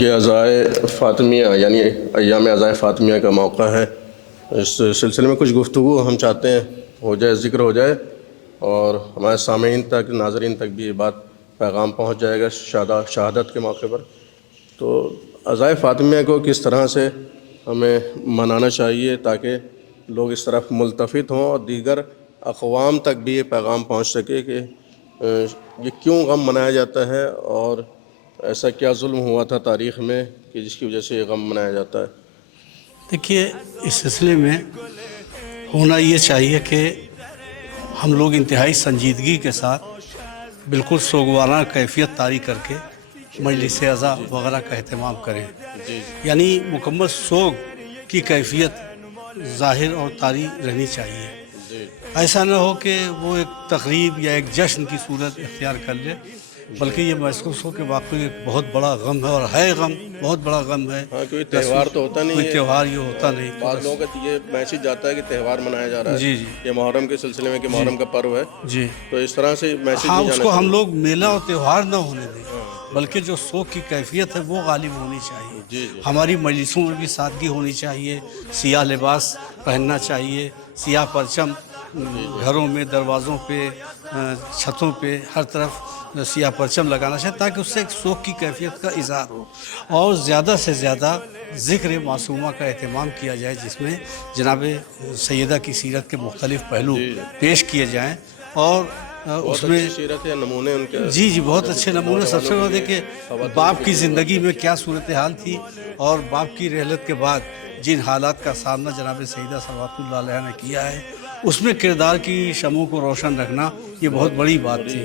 یہ عزائے فاطمیہ یعنی ایام عزائے فاطمیہ کا موقع ہے. اس سلسلے میں کچھ گفتگو ہم چاہتے ہیں ہو جائے، ذکر ہو جائے، اور ہمارے سامعین تک، ناظرین تک بھی یہ بات پیغام پہنچ جائے گا شہادت کے موقع پر. تو عزائے فاطمیہ کو کس طرح سے ہمیں منانا چاہیے تاکہ لوگ اس طرف ملتفت ہوں اور دیگر اقوام تک بھی یہ پیغام پہنچ سکے کہ یہ کیوں غم منایا جاتا ہے اور ایسا کیا ظلم ہوا تھا تاریخ میں کہ جس کی وجہ سے یہ غم منایا جاتا ہے. دیکھیے، اس سلسلے میں ہونا یہ چاہیے کہ ہم لوگ انتہائی سنجیدگی کے ساتھ بالکل سوگوارانہ کیفیت طاری کر کے مجلس عزا وغیرہ کا اہتمام کریں. یعنی مکمل سوگ کی کیفیت ظاہر اور طاری رہنی چاہیے. ایسا نہ ہو کہ وہ ایک تقریب یا ایک جشن کی صورت اختیار کر لے، بلکہ یہ محسوس ہو کہ واقعی ایک بہت بڑا غم ہے، اور ہے غم، بہت بڑا غم ہے. ہاں، کوئی تہوار تو ہوتا نہیں ہے، کوئی تہوار یہ ہوتا نہیں. بعض لوگوں کا یہ میسج جاتا ہے کہ تہوار منایا جا رہا ہے. جی یہ محرم کے سلسلے میں کہ محرم کا پرو ہے. جی، تو اس طرح سے میسج ہاں، نہیں اس جانا کو ہم چاہیے. لوگ میلہ اور تہوار نہ ہونے دیں، بلکہ جو سوگ کی کیفیت ہے وہ غالب ہونی چاہیے. جی. ہماری مجلسوں میں بھی سادگی ہونی چاہیے، سیاہ لباس پہننا چاہیے، سیاہ پرچم گھروں میں، دروازوں پہ، چھتوں پہ، ہر طرف سیاہ پرچم لگانا چاہیے تاکہ اس سے ایک سوگ کی کیفیت کا اظہار ہو. اور زیادہ سے زیادہ ذکر معصومہ کا اہتمام کیا جائے، جس میں جناب سیدہ کی سیرت کے مختلف پہلو پیش کیے جائیں. اور اس میں سیرت ہے، نمونے ان کے. جی، بہت اچھے نمونے. سب سے بڑا دیکھیں باپ کی زندگی میں کیا صورتحال تھی، اور باپ کی رحلت کے بعد جن حالات کا سامنا جناب سیدہ صلوات اللہ علیہ نے کیا ہے، اس میں کردار کی شمعوں کو روشن رکھنا یہ بہت بڑی بات تھی.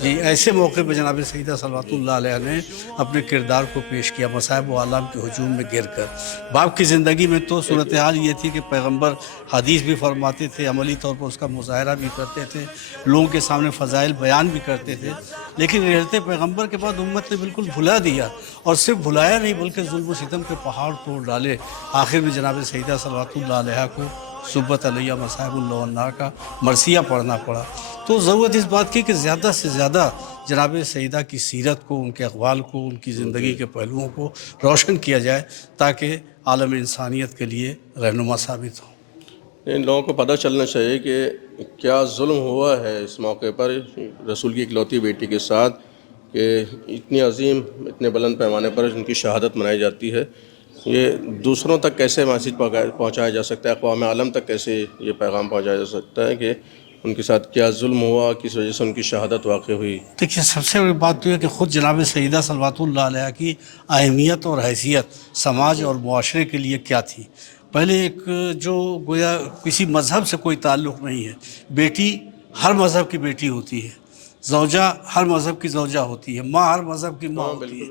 جی، ایسے موقع پہ جناب سیدہ صلوات اللہ علیہ نے اپنے کردار کو پیش کیا مصائب و آلام کے ہجوم میں گر کر. باپ کی زندگی میں تو صورتحال یہ تھی کہ پیغمبر حدیث بھی فرماتے تھے، عملی طور پر اس کا مظاہرہ بھی کرتے تھے، لوگوں کے سامنے فضائل بیان بھی کرتے تھے. لیکن رحلت پیغمبر کے بعد امت نے بالکل بھلا دیا، اور صرف بھلایا نہیں بلکہ ظلم و ستم کے پہاڑ توڑ ڈالے. آخر میں جناب سیدہ صلوات اللہ علیہ کو صبت علیہ مصائب اللہ والنار کا مرثیہ پڑھنا پڑا. تو ضرورت اس بات کی کہ زیادہ سے زیادہ جناب سیدہ کی سیرت کو، ان کے اقوال کو، ان کی زندگی کے پہلوؤں کو روشن کیا جائے تاکہ عالم انسانیت کے لیے رہنما ثابت ہو. ان لوگوں کو پتہ چلنا چاہیے کہ کیا ظلم ہوا ہے اس موقع پر رسول کی اکلوتی بیٹی کے ساتھ، کہ اتنی عظیم، اتنے بلند پیمانے پر ان کی شہادت منائی جاتی ہے. یہ دوسروں تک کیسے میسج پہنچایا جا سکتا ہے، اقوام عالم تک کیسے یہ پیغام پہنچایا جا سکتا ہے کہ ان کے ساتھ کیا ظلم ہوا، کس وجہ سے ان کی شہادت واقع ہوئی. دیکھیے، سب سے بڑی بات تو یہ کہ خود جناب سیدہ صلوات اللہ علیہ کی اہمیت اور حیثیت سماج اور معاشرے کے لیے کیا تھی. پہلے ایک جو گویا کسی مذہب سے کوئی تعلق نہیں ہے، بیٹی ہر مذہب کی بیٹی ہوتی ہے، زوجہ ہر مذہب کی زوجہ ہوتی ہے، ماں ہر مذہب کی ماں ہوتی ہے.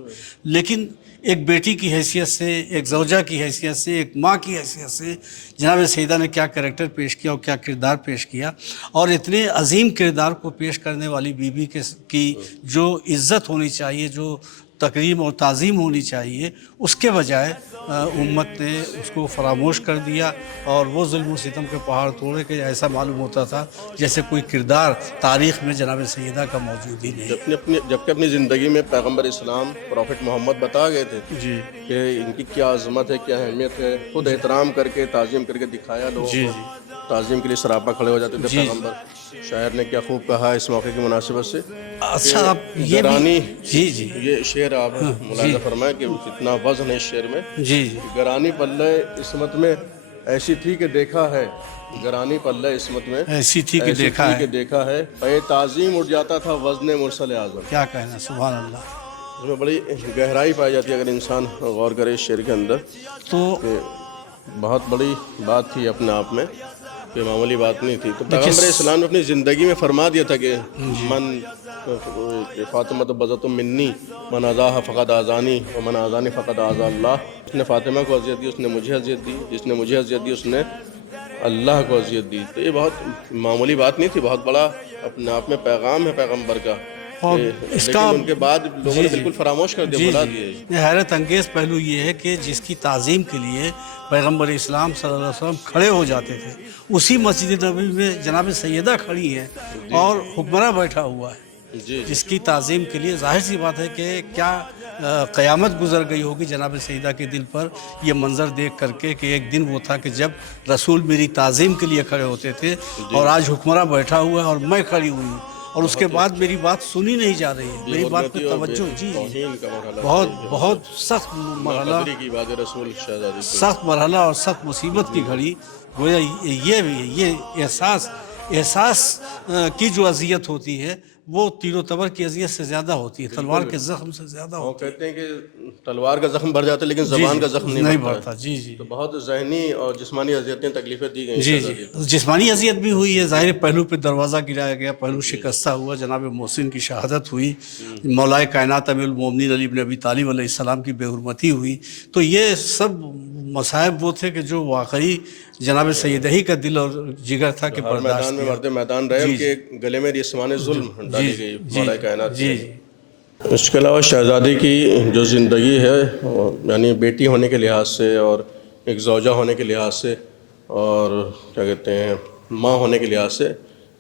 لیکن ایک بیٹی کی حیثیت سے، ایک زوجہ کی حیثیت سے، ایک ماں کی حیثیت سے جناب سیدہ نے کیا کریکٹر پیش کیا اور کیا کردار پیش کیا. اور اتنے عظیم کردار کو پیش کرنے والی بیوی کی جو عزت ہونی چاہیے، جو تکریم اور تعظیم ہونی چاہیے، اس کے بجائے امت نے اس کو فراموش کر دیا، اور وہ ظلم و ستم کے پہاڑ توڑے کہ ایسا معلوم ہوتا تھا جیسے کوئی کردار تاریخ میں جناب سیدہ کا موجود ہی نہیں. جبکہ اپنی زندگی میں پیغمبر اسلام پروفٹ محمد بتا گئے تھے جی کہ ان کی کیا عظمت ہے، کیا اہمیت ہے. خود احترام کر کے، تعظیم کر کے دکھایا لوگوں جی کو. تعظیم کے لیے سراپا کھڑے ہو جاتے تھے پیغمبر. شاعر نے کیا خوب کہا اس موقع کی مناسبت سے. اچھا، آپ یہ گرانی، جی جی یہ شعر آپ ملاحظہ فرمائیں کہ کتنا وزن ہے اس شعر میں. جی جی گرانی پلے عصمت میں ایسی تھی کہ دیکھا ہے. گرانی پلے عصمت میں ایسی تھی کہ دیکھا ہے. پے تعظیم اٹھ جاتا تھا وزن مرسل اعظم. کیا کہنا، سبحان اللہ. اس میں بڑی گہرائی پائی جاتی ہے اگر انسان غور کرے اس شعر کے اندر. تو بہت بڑی بات تھی اپنے آپ میں، کہ معمولی بات نہیں تھی. تو پیغمبر اسلام نے اپنی زندگی میں فرما دیا تھا کہ من فاطمہ بذت منی من اذاها فقد اذانی ومن اذانی فقد اذى اللہ. جس نے فاطمہ کو اذیت دی اس نے مجھے اذیت دی، جس نے مجھے اذیت دی اس نے اللہ کو اذیت دی. تو یہ بہت معمولی بات نہیں تھی، بہت بڑا اپنے آپ میں پیغام ہے پیغمبر کا اور کہ اس لیکن کا ان کے بعد لوگوں نے بالکل فراموش کر دیا، جی بھلا جی دیا۔ یہ حیرت انگیز پہلو یہ ہے کہ جس کی تعظیم کے لیے پیغمبر اسلام صلی اللہ علیہ وسلم کھڑے ہو جاتے تھے، اسی مسجد نبوی میں جناب سیدہ کھڑی ہیں اور حکمراں بیٹھا ہوا ہے جی جس کی تعظیم کے لیے ظاہر سی بات ہے کہ کیا قیامت گزر گئی ہوگی جناب سیدہ کے دل پر یہ منظر دیکھ کر کے کہ ایک دن وہ تھا کہ جب رسول میری تعظیم کے لیے کھڑے ہوتے تھے اور آج حکمراں بیٹھا ہوا ہے اور میں کھڑی ہوئی ہوں اور اس کے بعد میری بات سنی نہیں جا رہی ہے، میری بات پہ توجہ جی توہین کا مرحلہ، بہت سخت مرحلہ، قدری کی بات رسول شہزادی کو۔ سخت مرحلہ اور سخت مصیبت کی گھڑی گویا یہ بھی یہ احساس کی جو اذیت ہوتی ہے وہ تیر و تبر کی اذیت سے زیادہ ہوتی ہے، تلوار کے زخم سے زیادہ وہ ہوتی ہے۔ کہتے ہیں کہ تلوار کا زخم بڑھ جاتا ہے لیکن زبان کا زخم نہیں بڑھتا بڑھتا جی جی تو بہت ذہنی اور جسمانی اذیتیں تکلیفیں دی گئی جی شہزادی کو۔ جسمانی اذیت بھی ہوئی ہے، ظاہر پہلو پہ دروازہ گرایا گیا، پہلو شکستہ ہوا، جناب محسن کی شہادت ہوئی، مولائے کائنات امیر المومنین علی بن ابی طالب علیہ السلام کی بے حرمتی ہوئی، تو یہ سب مصائب وہ تھے کہ جو واقعی جناب سیدہ ہی کا دل اور جگر تھا کہ ہر برداشت میدان میں کیا۔ مرد میدان رہے، ان کے گلے میں رسمان ظلم ڈالی گئی مولائے کائنات جی کی۔ جی اس کے علاوہ شہزادی کی جو زندگی ہے یعنی بیٹی ہونے کے لحاظ سے اور ایک زوجہ ہونے کے لحاظ سے اور کیا کہتے ہیں ماں ہونے کے لحاظ سے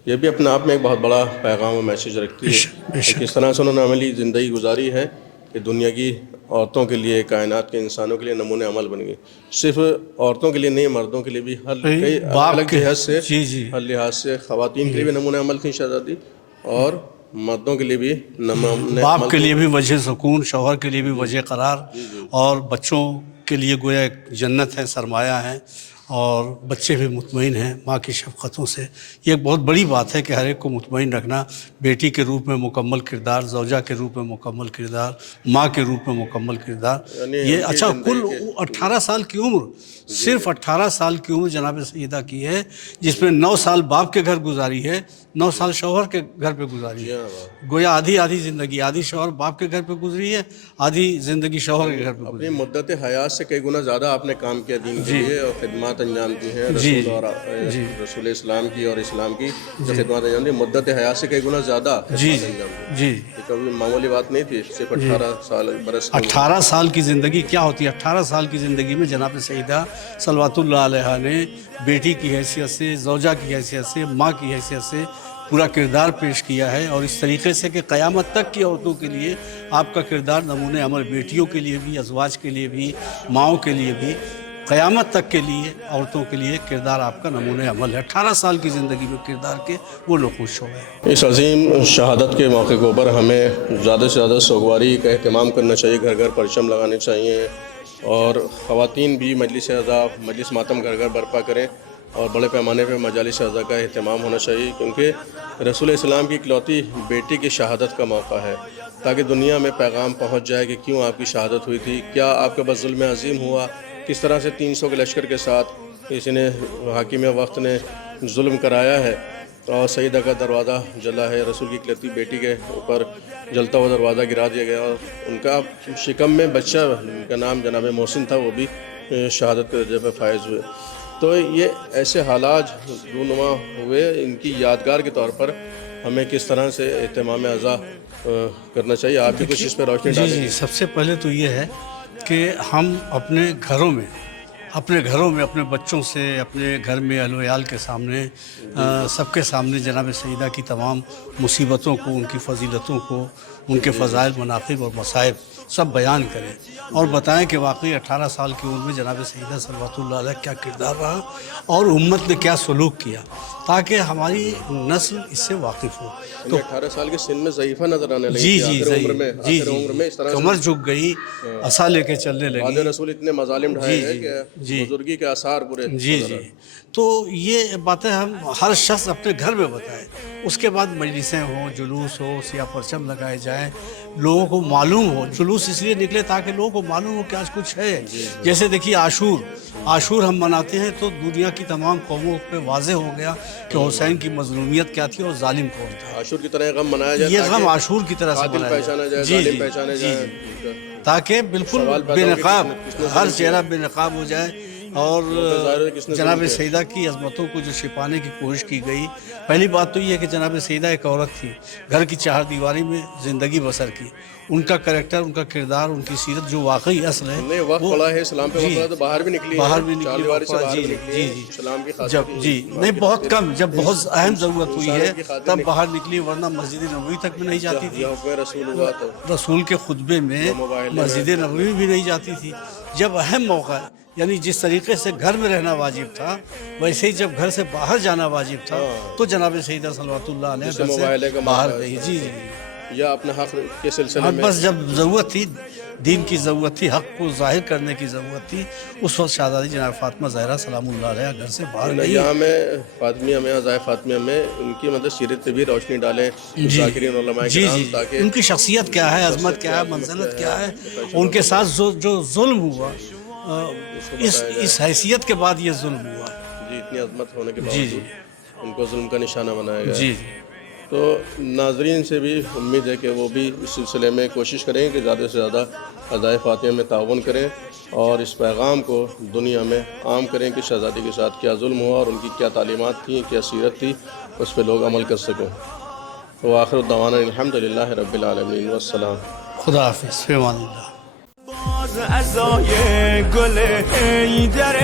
یہ بھی اپنے آپ میں ایک بہت بڑا پیغام و میسیج رکھتی ہے کہ کس طرح سے انہوں نے عملی زندگی گزاری ہے کہ دنیا کی عورتوں کے لیے، کائنات کے انسانوں کے لیے نمونۂ عمل بن گئی، صرف عورتوں کے لیے نہیں، مردوں کے لیے بھی ہر کئی الگ جہت سے، ہر لحاظ سے خواتین کے لیے بھی نمونۂ عمل تھی شہزادی اور مردوں کے لیے بھی نمونۂ باپ عمل کے تھی۔ لیے بھی وجہ سکون، شوہر کے لیے بھی وجہ قرار اور بچوں کے لیے گویا ایک جنت ہے، سرمایہ ہے اور بچے بھی مطمئن ہیں ماں کی شفقتوں سے۔ یہ ایک بہت بڑی بات ہے کہ ہر ایک کو مطمئن رکھنا، بیٹی کے روپ میں مکمل کردار، زوجہ کے روپ میں مکمل کردار، ماں کے روپ میں مکمل کردار۔ یہ اچھا کل 18 سال کی عمر، صرف 18 سال کی عمر جناب سیدہ کی ہے، جس میں 9 سال باپ کے گھر گزاری ہے، 9 سال شوہر کے گھر پہ گزاری ہے۔ گویا آدھی زندگی، آدھی شوہر باپ کے گھر پہ گزری ہے، آدھی زندگی شوہر کے گھر پہ گزری اپنی مدت حیات سے کئی گنا زیادہ آپ نے کام کیا دین کے لیے اور خدمات انجام دی ہیں، رسول اور رسول اسلام کی اور اسلام کی جو خدمات انجام دی، مدت حیات سے کئی گنا زیادہ خدمات انجام دی۔ جی یہ کبھی معمولی بات نہیں تھی، صرف 18 سال برس کی 18 سال کی زندگی کیا ہوتی ہے؟ 18 سال کی زندگی میں جناب سیدہ صلوات اللہ علیہ نے بیٹی کی حیثیت سے، زوجہ کی حیثیت سے، ماں کی حیثیت سے پورا کردار پیش کیا ہے اور اس طریقے سے کہ قیامت تک کی عورتوں کے لیے آپ کا کردار نمونۂ عمل، بیٹیوں کے لیے بھی، ازواج کے لیے بھی، ماؤں کے لیے بھی، قیامت تک کے لیے عورتوں کے لیے کردار آپ کا نمونۂ عمل ہے۔ 18 سال کی زندگی میں کردار کے وہ لوگ خوش ہو گئے۔ اس عظیم شہادت کے موقع کے اوپر ہمیں زیادہ سے زیادہ سوگواری کا اہتمام کرنا چاہیے، گھر گھر پرچم لگانے چاہیے اور خواتین بھی مجلس اعزاء، مجلس ماتم گھر گھر برپا کریں اور بڑے پیمانے پہ مجالس اعزاء کا اہتمام ہونا چاہیے، کیونکہ رسول اسلام کی اکلوتی بیٹی کی شہادت کا موقع ہے، تاکہ دنیا میں پیغام پہنچ جائے کہ کیوں آپ کی شہادت ہوئی تھی، کیا آپ کے پاس ظلم عظیم ہوا، کس طرح سے 300 کے لشکر کے ساتھ کسی نے، حاکم وقت نے ظلم کرایا ہے اور سیدہ کا دروازہ جلا ہے، رسول کی اکلوتی بیٹی کے اوپر جلتا ہوا دروازہ گرا دیا گیا اور ان کا شکم میں بچہ، ان کا نام جناب محسن تھا، وہ بھی شہادت کے درجے پہ فائز ہوئے۔ تو یہ ایسے حالات رونما ہوئے، ان کی یادگار کے طور پر ہمیں کس طرح سے اہتمام اعزاء کرنا چاہیے، آپ بھی کچھ اس پہ روشنی ڈالیں۔ جی سب سے پہلے تو یہ ہے کہ ہم اپنے گھروں میں، اپنے بچوں سے، اپنے گھر میں اہل و عیال کے سامنے، سب کے سامنے جناب سیدہ کی تمام مصیبتوں کو، ان کی فضیلتوں کو، ان کے فضائل، مناقب اور مصائب سب بیان کریں اور بتائیں کہ واقعی 18 سال کی عمر میں جناب سیدہ صلوات اللہ علیہ کیا کردار رہا اور امت نے کیا سلوک کیا، تاکہ ہماری نسل اس سے واقف ہو۔ تو 18 سال کے سن میں ضعیفہ نظر آنے لگی، آخر عمر میں اس طرح سے کمر جھک گئی، عصا لے کے چلنے لگی۔ بعد رسول اتنے مظالم ڈھائے ہیں کہ بزرگی کے آثار پورے۔ جی تو یہ باتیں ہم ہر شخص اپنے گھر میں بتائے، اس کے بعد مجلسیں ہوں، جلوس ہو، سیاہ پرچم لگائے جائیں، لوگوں کو معلوم ہو۔ جلوس اس لیے نکلے تاکہ لوگوں کو معلوم ہو کہ آج کچھ ہے۔ جیسے دیکھیے عاشور ہم مناتے ہیں تو دنیا کی تمام قوموں پہ واضح ہو گیا کہ حسین کی مظلومیت کیا تھی اور ظالم کون تھا۔ عاشور کی طرح غم منایا جائے، یہ غم عاشور کی طرح سے منایا پہچانا جائے، ظالم پہچانے جائیں، تاکہ بالکل بے نقاب، ہر چہرہ بے نقاب ہو جائے اور ظاہر ہے کس نے جناب سیدہ کی عظمتوں کو جو چھپانے کی کوشش کی گئی. پہلی بات تو یہ ہے کہ جناب سیدہ ایک عورت تھی, گھر کی چار دیواری میں زندگی بسر کی. ان کا کریکٹر, ان کا کردار, ان کی سیرت جو واقعی اصل ہے, نے وقت پڑا ہے اسلام پہ وقت پڑا تو باہر بھی نکلی باہر ہے، بھی چار نکلی, دیواری سے باہر جی بھی جی نکلی جی ہے، جی اسلام کی خاطر جب جی نہیں بہت کم, جب بہت اہم ضرورت ہوئی ہے تب باہر نکلی, ورنہ مسجد نبوی تک بھی نہیں جاتی تھی. یا حکم رسول ہوا تو رسول کے خطبے میں مسجد نبوی بھی نہیں جاتی تھی. جب اہم موقع یعنی جس طریقے سے گھر میں رہنا واجب تھا, ویسے ہی جب گھر سے باہر جانا واجب تھا تو جناب سیدہ صلوات اللہ علیہ گھر مباہلے سے کا باہر موقع گئی. جی جی یا اپنے حق کے سلسلے ہاں, میں بس جب ضرورت تھی, دین کی ضرورت تھی, حق کو ظاہر کرنے کی ضرورت تھی, اس وقت شہزادی جناب فاطمہ زہرا سلام اللہ علیہ گھر سے باہر گئی. یہاں میں فاطمیہ میں ضائع فاطمیہ میں ان کی مطلب سیرت پہ بھی روشنی ڈالیں ذاکرین علماء جی کرام، جی تاکہ ان کی شخصیت کیا ہے, عظمت کیا ہے, منزلت کیا ہے, ان کے ساتھ جو ظلم ہوا, اس حیثیت کے بعد یہ ظلم ہوا ہے. جی اتنی عظمت ہونے کے جی جی باوجود ان کو ظلم کا نشانہ بنایا گیا ہے. جی تو ناظرین سے بھی امید ہے کہ وہ بھی اس سلسلے میں کوشش کریں کہ زیادہ سے زیادہ ازائے فاطمہ میں تعاون کریں اور اس پیغام کو دنیا میں عام کریں کہ شہزادی کے ساتھ کیا ظلم ہوا اور ان کی کیا تعلیمات تھیں, کیا سیرت تھی, اس پہ لوگ عمل کر سکیں. تو آخر الدعوانا الحمدللہ رب العالمین والسلام. خدا حافظ, فی امان اللہ. باز ازای گل حیدر